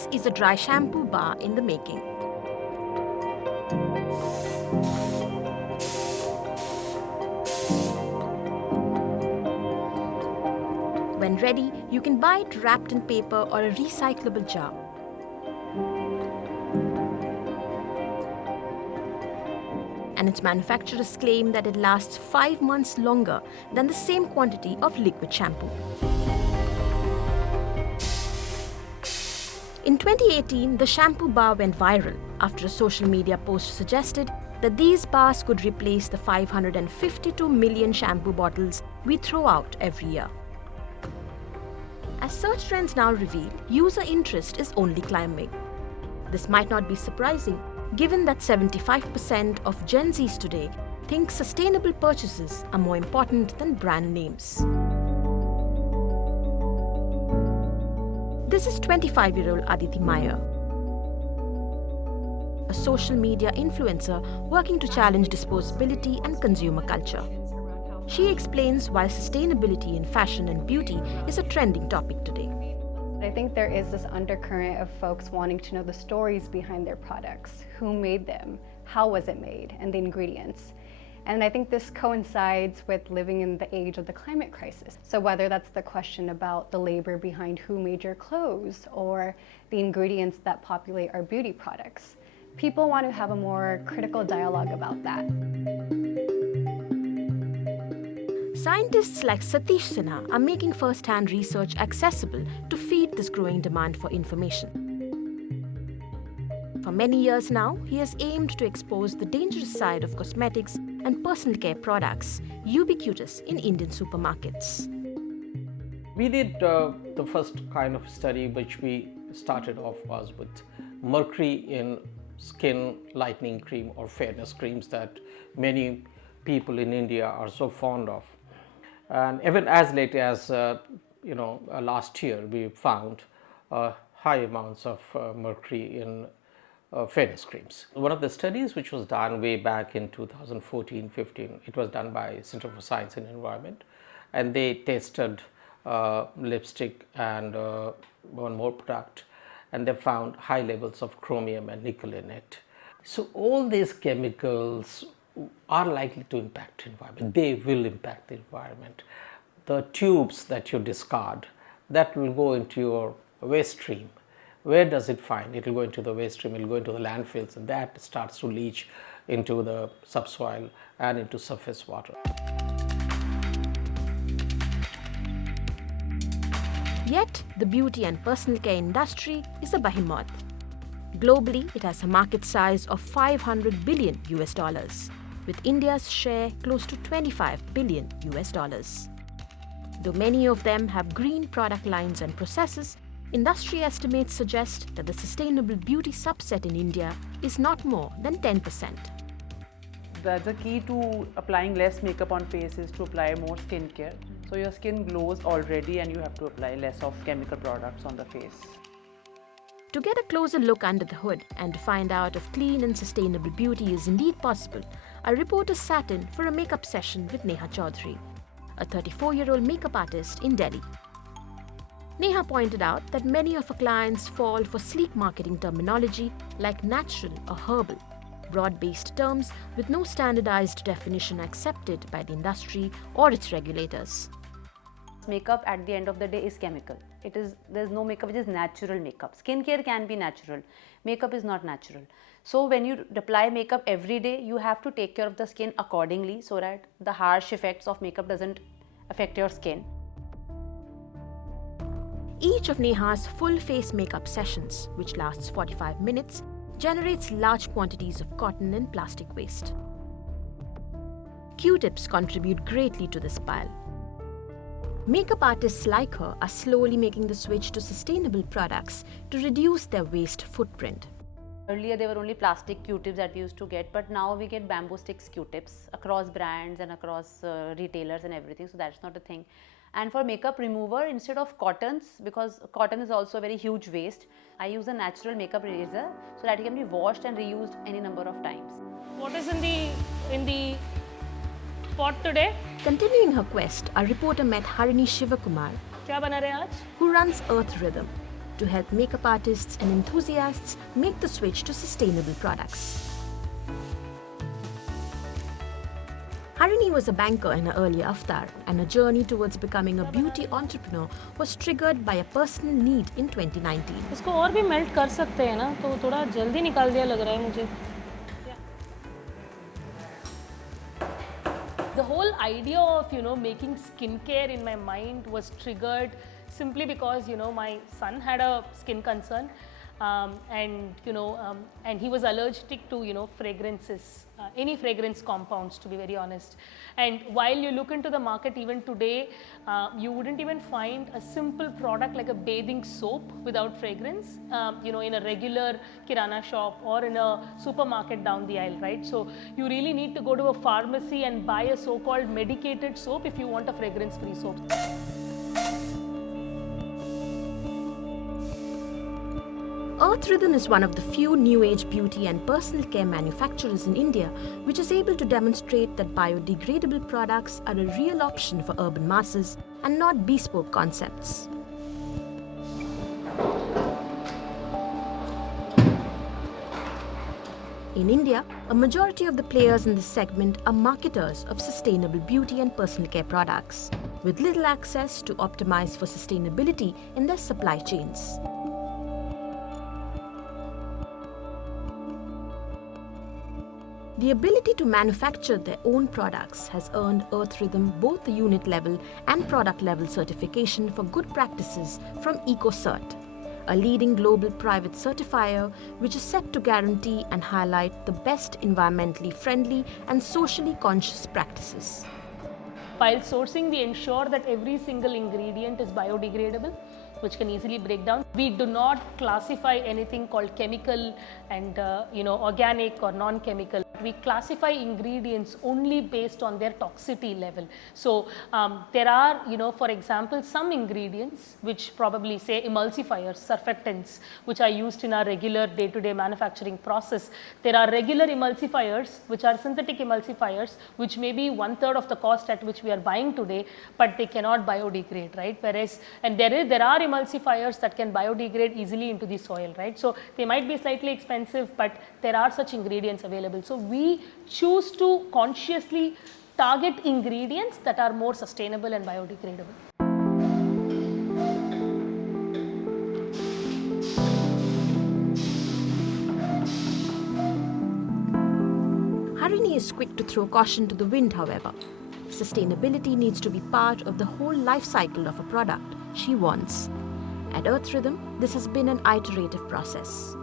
This is a dry shampoo bar in the making. When ready, you can buy it wrapped in paper or a recyclable jar. And its manufacturers claim that it lasts 5 months longer than the same quantity of liquid shampoo. In 2018, the shampoo bar went viral after a social media post suggested that these bars could replace the 552 million shampoo bottles we throw out every year. As search trends now reveal, user interest is only climbing. This might not be surprising, given that 75% of Gen Zs today think sustainable purchases are more important than brand names. This is 25-year-old Aditi Meyer, a social media influencer working to challenge disposability and consumer culture. She explains why sustainability in fashion and beauty is a trending topic today. I think there is this undercurrent of folks wanting to know the stories behind their products, who made them, how was it made, and the ingredients. And I think this coincides with living in the age of the climate crisis. So whether that's the question about the labor behind who made your clothes or the ingredients that populate our beauty products, people want to have a more critical dialogue about that. Scientists like Satish Sinha are making first-hand research accessible to feed this growing demand for information. For many years now, he has aimed to expose the dangerous side of cosmetics and personal care products ubiquitous in Indian supermarkets. We did the first kind of study which we started off was with mercury in skin lightening cream or fairness creams that many people in India are so fond of. And even as late as last year, we found high amounts of mercury in fairness creams. One of the studies which was done way back in 2014-15, it was done by Center for Science and Environment, and they tested lipstick and one more product, and they found high levels of chromium and nickel in it. So all these chemicals are likely to impact the environment. They will impact the environment. The tubes that you discard, that will go into your waste stream. Where does it find? It will go into the waste stream, it will go into the landfills, and that starts to leach into the subsoil and into surface water. Yet, the beauty and personal care industry is a behemoth. Globally, it has a market size of $500 billion, with India's share close to $25 billion. Though many of them have green product lines and processes, industry estimates suggest that the sustainable beauty subset in India is not more than 10%. The key to applying less makeup on face is to apply more skincare. So your skin glows already and you have to apply less of chemical products on the face. To get a closer look under the hood and to find out if clean and sustainable beauty is indeed possible, our reporter sat in for a makeup session with Neha Chaudhry, a 34-year-old makeup artist in Delhi. Neha pointed out that many of her clients fall for sleek marketing terminology like natural or herbal, broad-based terms with no standardized definition accepted by the industry or its regulators. Makeup at the end of the day is chemical. There's no makeup which is natural makeup. Skincare can be natural. Makeup is not natural. So when you apply makeup every day, you have to take care of the skin accordingly so that the harsh effects of makeup doesn't affect your skin. Each of Neha's full face makeup sessions, which lasts 45 minutes, generates large quantities of cotton and plastic waste. Q-tips contribute greatly to this pile. Makeup artists like her are slowly making the switch to sustainable products to reduce their waste footprint. Earlier there were only plastic Q-tips that we used to get, but now we get bamboo sticks Q-tips across brands and across retailers and everything, so that's not a thing. And for makeup remover, instead of cottons, because cotton is also a very huge waste, I use a natural makeup eraser so that it can be washed and reused any number of times. What is in the pot today? Continuing her quest, our reporter met Harini Shivakumar, क्या बना रहे हैं आज? who runs Earth Rhythm, to help makeup artists and enthusiasts make the switch to sustainable products. Harini was a banker in her early avatar, and her journey towards becoming a beauty entrepreneur was triggered by a personal need in 2019. इसको और भी melt कर सकते हैं ना, तो थोड़ा जल्दी निकाल दिया लग रहा है मुझे. The whole idea of making skincare in my mind was triggered simply because my son had a skin concern, and he was allergic to fragrances, any fragrance compounds, to be very honest. And while you look into the market even today, you wouldn't even find a simple product like a bathing soap without fragrance, in a regular kirana shop or in a supermarket down the aisle, right? So you really need to go to a pharmacy and buy a so-called medicated soap if you want a fragrance-free soap. Earth Rhythm is one of the few new age beauty and personal care manufacturers in India which is able to demonstrate that biodegradable products are a real option for urban masses and not bespoke concepts. In India, a majority of the players in this segment are marketers of sustainable beauty and personal care products, with little access to optimize for sustainability in their supply chains. The ability to manufacture their own products has earned Earth Rhythm both the unit level and product level certification for good practices from EcoCert, a leading global private certifier which is set to guarantee and highlight the best environmentally friendly and socially conscious practices. While sourcing, we ensure that every single ingredient is biodegradable, which can easily break down. We do not classify anything called chemical and organic or non-chemical. We classify ingredients only based on their toxicity level. So there are, for example, some ingredients which probably say emulsifiers, surfactants, which are used in our regular day-to-day manufacturing process. There are regular emulsifiers, which are synthetic emulsifiers, which may be 1/3 of the cost at which we are buying today, but they cannot biodegrade, right? Whereas, and there are emulsifiers that can biodegrade easily into the soil, right? So they might be slightly expensive, but there are such ingredients available. So we choose to consciously target ingredients that are more sustainable and biodegradable. Harini is quick to throw caution to the wind, however. Sustainability needs to be part of the whole life cycle of a product, she wants. At Earth Rhythm, this has been an iterative process.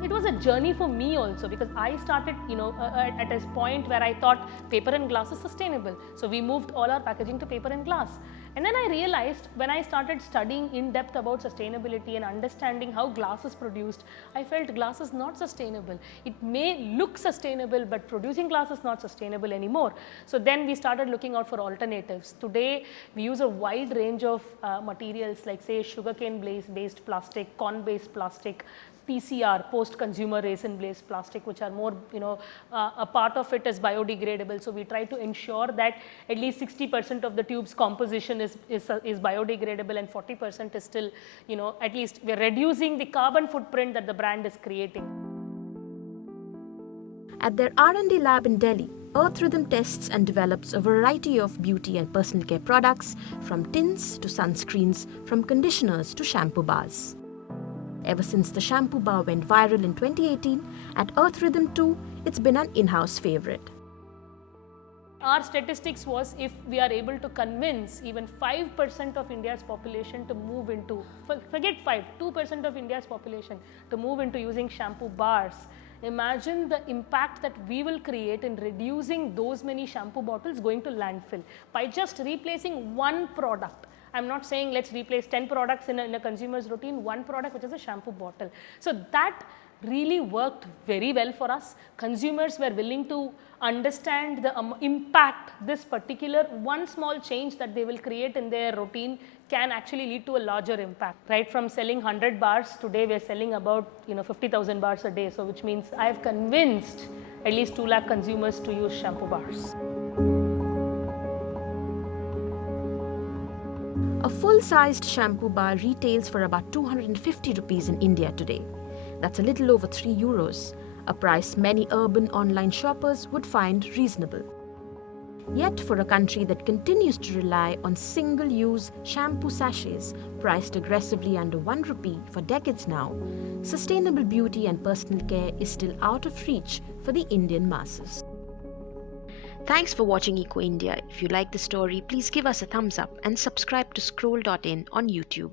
It was a journey for me also, because I started, at a point where I thought paper and glass is sustainable. So we moved all our packaging to paper and glass. And then I realized when I started studying in depth about sustainability and understanding how glass is produced, I felt glass is not sustainable. It may look sustainable, but producing glass is not sustainable anymore. So then we started looking out for alternatives. Today, we use a wide range of materials like, say, sugarcane-based plastic, corn-based plastic, PCR, post-consumer resin-based plastic, which are more, a part of it is biodegradable. So we try to ensure that at least 60% of the tube's composition is biodegradable, and 40% is still, at least we're reducing the carbon footprint that the brand is creating. At their R&D lab in Delhi, Earth Rhythm tests and develops a variety of beauty and personal care products, from tints to sunscreens, from conditioners to shampoo bars. Ever since the shampoo bar went viral in 2018, at Earth Rhythm too, it's been an in-house favorite. Our statistics was, if we are able to convince even 5% of India's population to move into, forget 5, 2% of India's population to move into using shampoo bars, imagine the impact that we will create in reducing those many shampoo bottles going to landfill by just replacing one product. I'm not saying let's replace 10 products in a consumer's routine, one product which is a shampoo bottle. So that really worked very well for us. Consumers were willing to understand the impact this particular one small change that they will create in their routine can actually lead to a larger impact. Right from selling 100 bars, today we're selling about 50,000 bars a day. So which means I've convinced at least 2 lakh consumers to use shampoo bars. A full full-sized shampoo bar retails for about 250 rupees in India today. That's a little over €3, a price many urban online shoppers would find reasonable. Yet for a country that continues to rely on single-use shampoo sachets priced aggressively under ₹1 for decades now, sustainable beauty and personal care is still out of reach for the Indian masses. Thanks for watching Eco India. If you like the story, please give us a thumbs up and subscribe to Scroll.in on YouTube.